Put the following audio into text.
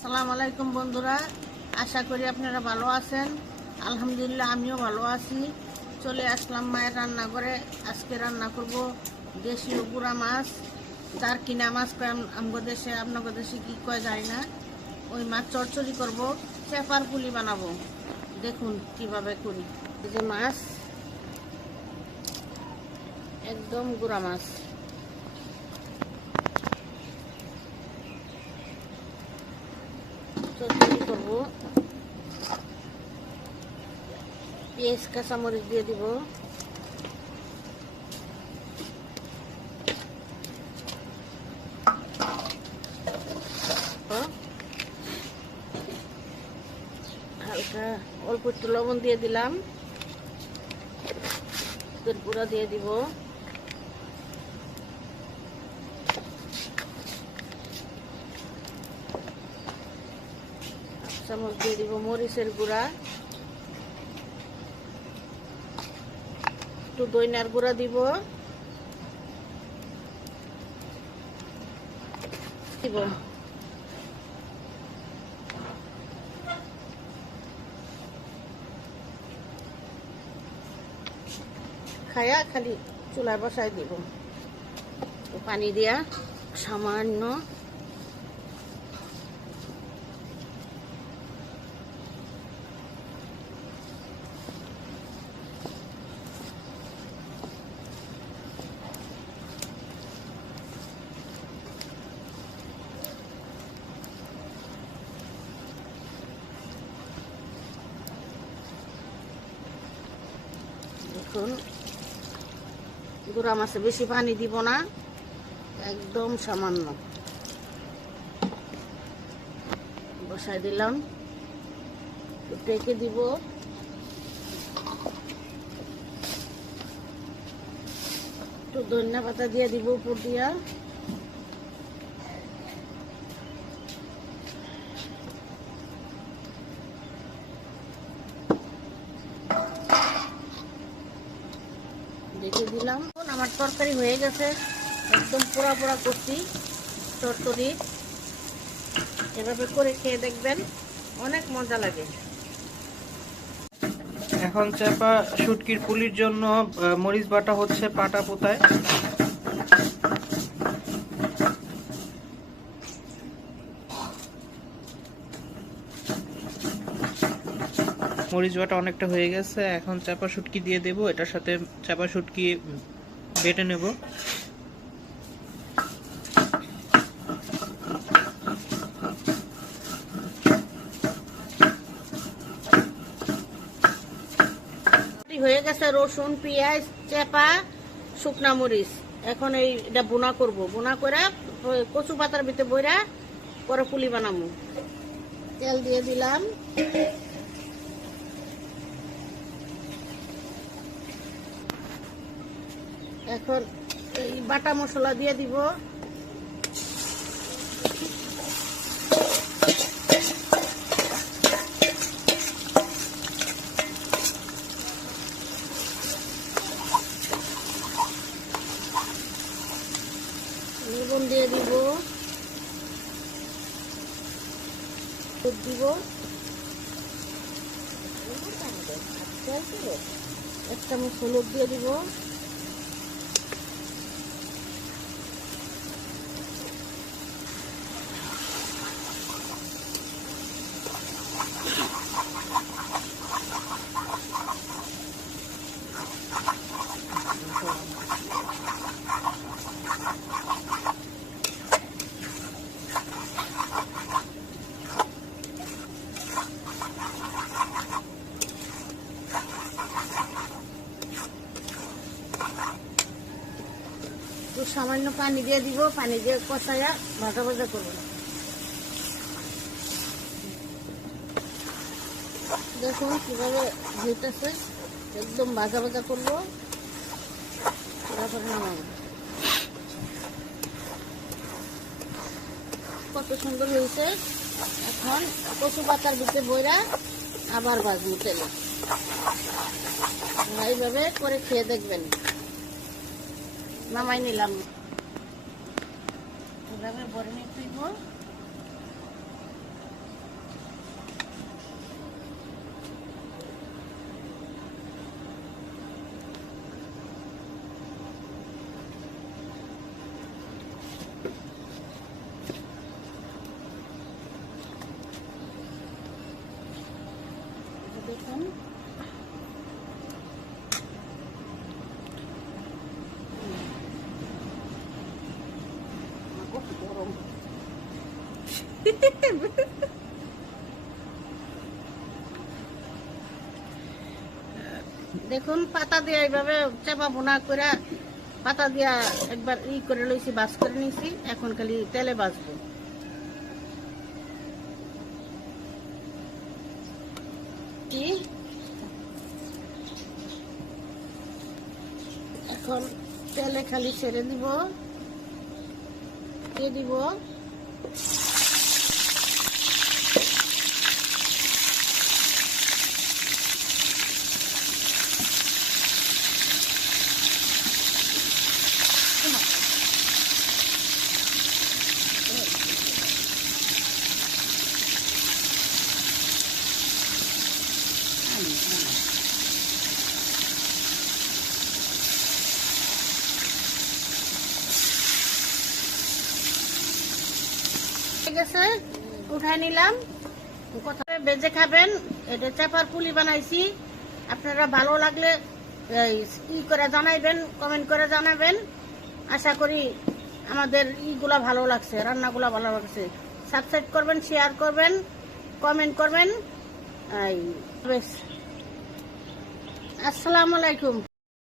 আসসালামু আলাইকুম বন্ধুরা, আশা করি আপনারা ভালো আছেন। আলহামদুলিল্লাহ আমিও ভালো আছি। চলে আসলাম মায়ের রান্নাঘরে। আজকে রান্না করব দেশীয় গুড়া মাছ, যার কিনা মাছ কয় আমগো দেশে, আপনাদের দেশে কী কয় যায় না। ওই মাছ চচ্চড়ি করব, চেপার পুলি বানাবো। দেখুন কিভাবে করি। এই যে মাছ, একদম গুড়া মাছ। চচ্চড়ি করবো, পেঁয়াজ কাঁচামরিচ দিয়ে দিব, হালকা অল্প একটু লবণ দিয়ে দিলাম, গুঁড়া দিয়ে দিব, চামচ দিয়ে দিব মরিচের গুঁড়া, একটু দইনার গুঁড়া দিব, খায়া খালি চুলায় বসায় দিব পানি দিয়া সামান্য। দেখুন, গুঁড়া মাছে বেশি পানি দিব না, একদম সামান্য বসাই দিলাম, ঢেকে দিব। একটু ধনিয়া পাতা দিয়ে দিব উপর দিয়া। রেখে দিলাম। আমার তরকারি হয়ে গেছে, একদম পোড়া পোড়া করছি চচ্চড়ি। এভাবে করে খেয়ে দেখবেন, অনেক মজা লাগে। এখন চাপা শুটকির পুলির জন্য মরিচ বাটা হচ্ছে পাটা পোতায়। মরিচ বাটা অনেকটা হয়ে গেছে, এখন চাপা শুটকি দিয়ে দেব। এটার সাথে চাপা শুটকি বেটে নেব। হয়ে গেছে রসুন, পেঁয়াজ, চেপা, শুকনা মরিচ। এখন এটা বোনা করব, বোনা করে কচু পাতার ভিতরে বইরা পরে পুলি বানাবো। তেল দিয়ে দিলাম, এখন এই বাটা মশলা দিয়ে দিব। লবণ দিয়ে দিব, দিব এক চামচ হলুদ দিয়ে দিব, সামান্য পানি দিয়ে দিব, পানি দিয়ে কষাইয়া ভাজা ভাজা করবো। দেখুন কিভাবে হইতেছে, একদম ভাজা ভাজা করবো, তারপরে নামাবো। কত সুন্দর হয়েছে। এখন কচু পাতার ভিতরে বইরা আবার ভাজবো তেলে। এইভাবে করে খেয়ে দেখবেন। নামাই নিলাম, এভাবে ভরে নিতে দেখুন গরম। দেখুন পাতা দিয়ে এইভাবে চাপা বোনা করে পাতা দিয়া একবার করে লইছি, বাস করে নিয়েছি। এখন খালি তেলে ভাজবো। কি এখন তেলে খালি ছেড়ে দিব, দিয়ে দিব গেছে, উঠায় নিলাম। কোথায় বেজে খাবেন, এটা চাপার পুলি বানাইছি। আপনারা ভালো লাগলে ই করে জানাইবেন, কমেন্ট করে জানাবেন। আশা করি আমাদের ইগুলা ভালো লাগছে, রান্নাগুলা ভালো লাগছে। সাবস্ক্রাইব করবেন, শেয়ার করবেন, কমেন্ট করবেন। আসসালামু আলাইকুম।